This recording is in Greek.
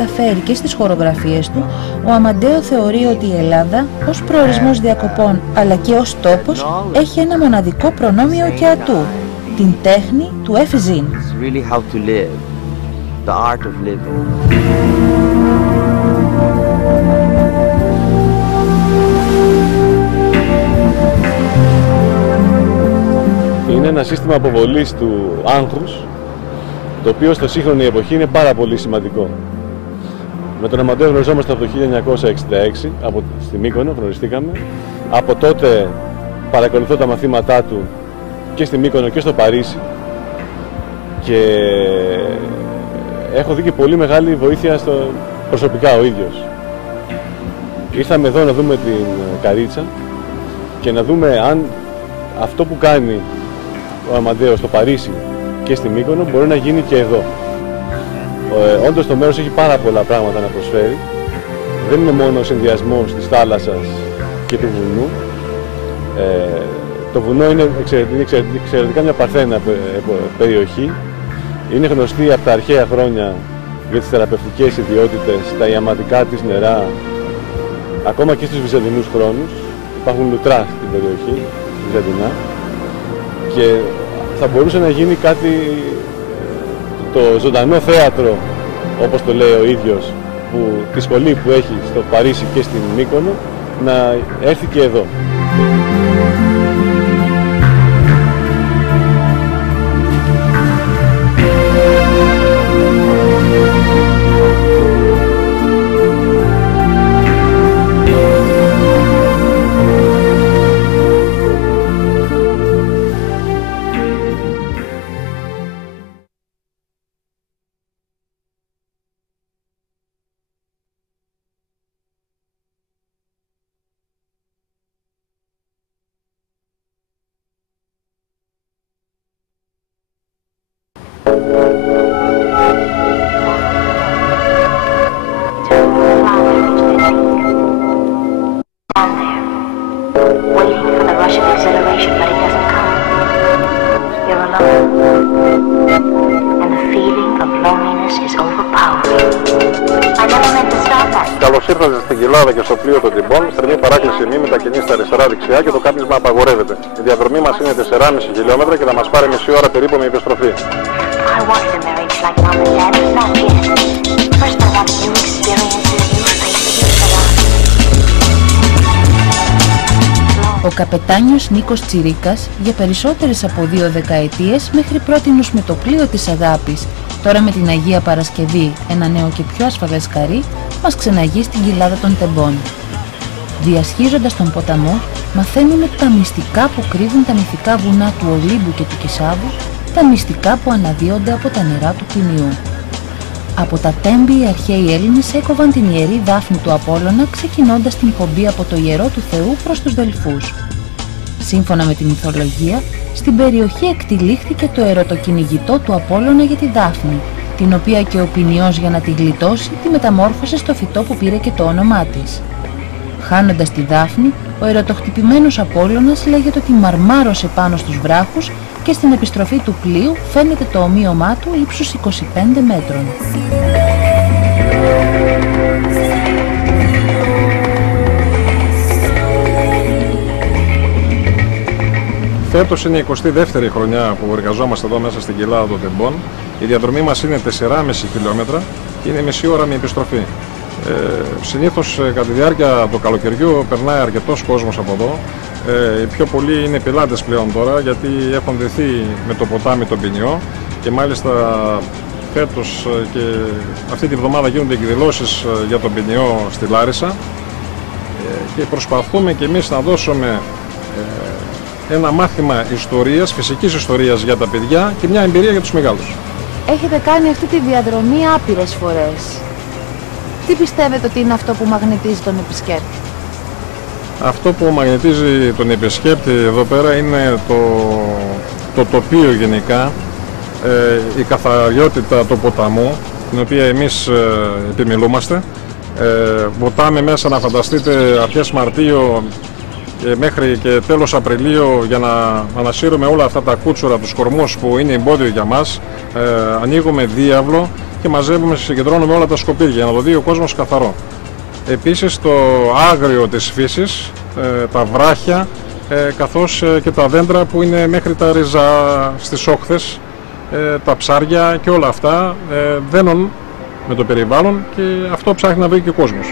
μεταφέρει και στις χορογραφίες του, ο Αμαντέο θεωρεί ότι η Ελλάδα ως προορισμός διακοπών αλλά και ως τόπος έχει ένα μοναδικό προνόμιο και ατού, την τέχνη του ευζήν. Είναι ένα σύστημα αποβολής του άγχους, το οποίο στο σύγχρονη εποχή είναι πάρα πολύ σημαντικό. Με τον Αμαντέο γνωριζόμαστε από το 1966, στη Μύκονο γνωριστήκαμε. Από τότε παρακολουθώ τα μαθήματά του και στη Μύκονο και στο Παρίσι και έχω δει και πολύ μεγάλη βοήθεια προσωπικά ο ίδιος. Ήρθαμε εδώ να δούμε την Καρίτσα και να δούμε αν αυτό που κάνει ο Αμαντέο στο Παρίσι και στη Μύκονο μπορεί να γίνει και εδώ. Όντως το μέρος έχει πάρα πολλά πράγματα να προσφέρει. Δεν είναι μόνο ο συνδυασμός της θάλασσας και του βουνού. Το βουνό είναι εξαιρετικά μια παρθένα περιοχή. Είναι γνωστή από τα αρχαία χρόνια για τις θεραπευτικές ιδιότητες, τα ιαματικά της νερά, ακόμα και στους βυζαντινούς χρόνους. Υπάρχουν λουτρά στην περιοχή, βυζαντινά. Και θα μπορούσε να γίνει κάτι, το ζωντανό θέατρο, όπως το λέει ο ίδιος, τη σχολή που έχει στο Παρίσι και στην Μύκονο, να έρθει και εδώ. Καλώς ήρθατε στην κοιλάδα και στο πλοίο των τυμπών. Θερμή παράκληση μη μετακινήσει στα αριστερά δεξιά και το κάπνισμα απαγορεύεται. Η διαδρομή μας είναι 4,5 χιλιόμετρα και θα μας πάρει μισή ώρα περίπου με επιστροφή. Ο καπετάνιος Νίκος Τσιρίκας για περισσότερες από 2 δεκαετίες μέχρι πρότινος με το πλοίο της αγάπης, τώρα με την Αγία Παρασκευή, ένα νέο και πιο ασφαλές καρύ, μας ξεναγεί στην κοιλάδα των τεμπών. Διασχίζοντας τον ποταμό, μαθαίνουμε τα μυστικά που κρύβουν τα μυθικά βουνά του Ολύμπου και του Κισάβου, τα μυστικά που αναδύονται από τα νερά του Ποινιού. Από τα τέμπη οι αρχαίοι Έλληνες έκοβαν την ιερή δάφνη του Απόλλωνα, ξεκινώντας την πομπή από το ιερό του Θεού προς τους Δελφούς. Σύμφωνα με τη μυθολογία, στην περιοχή εκτυλίχθηκε το ερωτοκυνηγητό του Απόλλωνα για τη Δάφνη, την οποία και ο Ποινιός, για να τη γλιτώσει, τη μεταμόρφωσε στο φυτό που πήρε και το όνομά της. Χάνοντας τη Δάφνη, ο ερωτοχτυπημένος Απόλλωνας λέγεται ότι μαρμάρωσε πάνω στους βράχους και στην επιστροφή του πλοίου φαίνεται το ομοίωμά του ύψους 25 μέτρων. Φέτος είναι η 22η χρονιά που εργαζόμαστε εδώ μέσα στην κοιλάδα των τεμπών. Η διαδρομή μας είναι 4,5 χιλιόμετρα και είναι μισή ώρα με επιστροφή. Συνήθως κατά τη διάρκεια του καλοκαιριού περνάει αρκετός κόσμος από εδώ. Οι πιο πολλοί είναι πελάτες πλέον τώρα, γιατί έχουν δεθεί με το ποτάμι τον Ποινιό και μάλιστα φέτος και αυτή τη βδομάδα γίνονται εκδηλώσεις για τον Ποινιό στη Λάρισα και προσπαθούμε και εμείς να δώσουμε ένα μάθημα ιστορίας, φυσικής ιστορίας για τα παιδιά και μια εμπειρία για τους μεγάλους. Έχετε κάνει αυτή τη διαδρομή άπειρες φορές. Τι πιστεύετε ότι είναι αυτό που μαγνητίζει τον επισκέπτη? Αυτό που μαγνητίζει τον επισκέπτη εδώ πέρα είναι το τοπίο γενικά, η καθαριότητα του ποταμού, την οποία εμείς επιμιλούμαστε. Βοτάμε μέσα, να φανταστείτε, αρχές Μαρτίου μέχρι και τέλος Απριλίου, για να ανασύρουμε όλα αυτά τα κούτσουρα, τους κορμούς που είναι εμπόδιο για μας. Ανοίγουμε διάβλο και μαζεύουμε, συγκεντρώνουμε όλα τα σκουπίδια για να το δει ο κόσμος καθαρό. Επίσης το άγριο της φύσης, τα βράχια, καθώς και τα δέντρα που είναι μέχρι τα ρίζα στις όχθες, τα ψάρια και όλα αυτά δένουν με το περιβάλλον και αυτό ψάχνει να βρει και ο κόσμος.